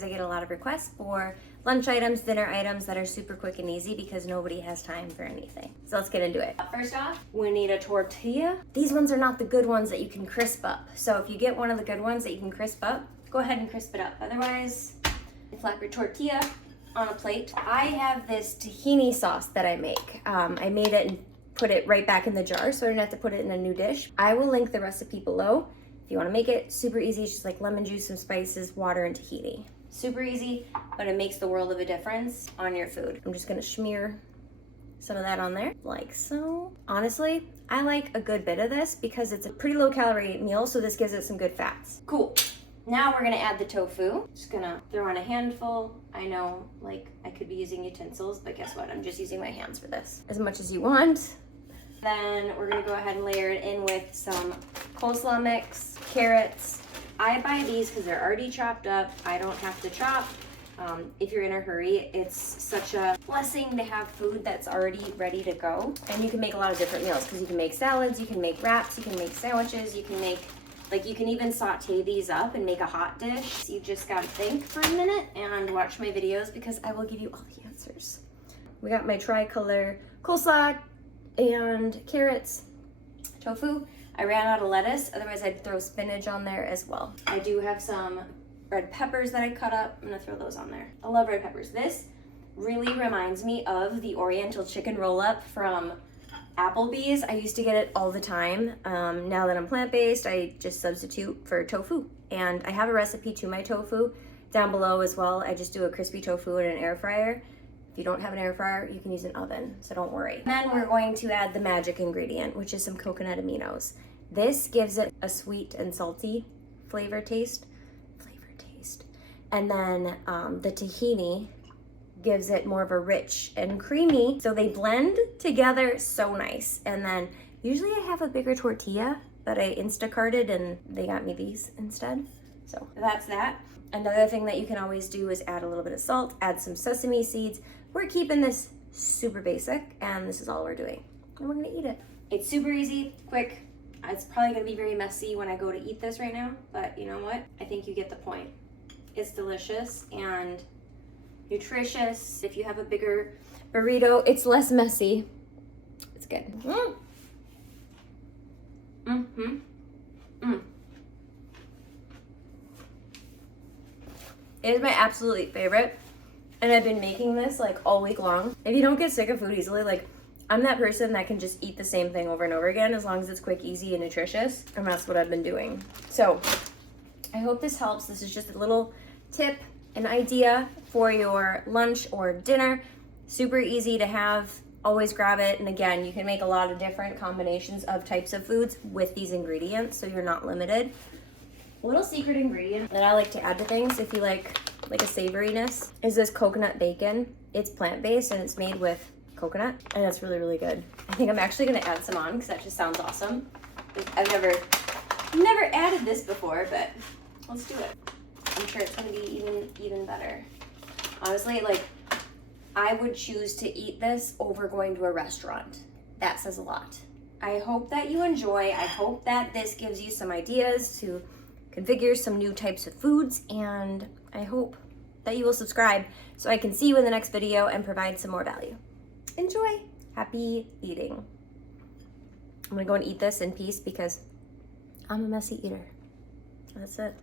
I get a lot of requests for lunch items, dinner items that are super quick and easy because nobody has time for anything. So let's get into it. First off, we need a tortilla. These ones are not the good ones that you can crisp up. So if you get one of the good ones that you can crisp up, go ahead and crisp it up. Otherwise, flap your tortilla on a plate. I have this tahini sauce that I make. I made it and put it right back in the jar so I didn't have to put it in a new dish. I will link the recipe below. If you want to make it super easy, it's just like lemon juice, some spices, water, and tahini. Super easy, but it makes the world of a difference on your food. I'm just gonna smear some of that on there, like so. Honestly, I like a good bit of this because it's a pretty low calorie meal, so this gives it some good fats. Cool. Now we're gonna add the tofu. Just gonna throw on a handful. I know, like, I could be using utensils, but guess what? I'm just using my hands for this. As much as you want. Then we're gonna go ahead and layer it in with some coleslaw mix, carrots. I buy these because they're already chopped up. I don't have to chop. If you're in a hurry, it's such a blessing to have food that's already ready to go. And you can make a lot of different meals because you can make salads, you can make wraps, you can make sandwiches, you can make, like, you can even saute these up and make a hot dish. So you just gotta think for a minute and watch my videos because I will give you all the answers. We got my tricolor coleslaw and carrots, tofu. I ran out of lettuce, otherwise I'd throw spinach on there as well. I do have some red peppers that I cut up. I'm gonna throw those on there. I love red peppers. This really reminds me of the Oriental chicken roll-up from Applebee's. I used to get it all the time. Now that I'm plant-based, I just substitute for tofu. And I have a recipe to my tofu down below as well. I just do a crispy tofu in an air fryer. If you don't have an air fryer, you can use an oven, so don't worry. And then we're going to add the magic ingredient, which is some coconut aminos. This gives it a sweet and salty flavor taste. And then the tahini gives it more of a rich and creamy. So they blend together so nice. And then usually I have a bigger tortilla, but I Instacarted and they got me these instead. So that's that. Another thing that you can always do is add a little bit of salt, add some sesame seeds. We're keeping this super basic and this is all we're doing. And we're gonna eat it. It's super easy, quick. It's probably gonna be very messy when I go to eat this right now, but you know what? I think you get the point. It's delicious and nutritious. If you have a bigger burrito, it's less messy. It's good. It is my absolutely favorite. And I've been making this like all week long. If you don't get sick of food easily, like I'm that person that can just eat the same thing over and over again as long as it's quick, easy, and nutritious. And that's what I've been doing. So I hope this helps. This is just a little tip, an idea for your lunch or dinner. Super easy to have. Always grab it. And again, you can make a lot of different combinations of types of foods with these ingredients, so you're not limited. A little secret ingredient that I like to add to things if you like a savoriness is this coconut bacon. It's plant-based and it's made with coconut and it's really, really good. I think I'm actually gonna add some on because that just sounds awesome. I've never added this before, but let's do it. I'm sure it's gonna be even better. Honestly, like, I would choose to eat this over going to a restaurant. That says a lot. I hope that you enjoy. I hope that this gives you some ideas to configure some new types of foods, and I hope that you will subscribe so I can see you in the next video and provide some more value. Enjoy. Happy eating. I'm gonna go and eat this in peace because I'm a messy eater. That's it.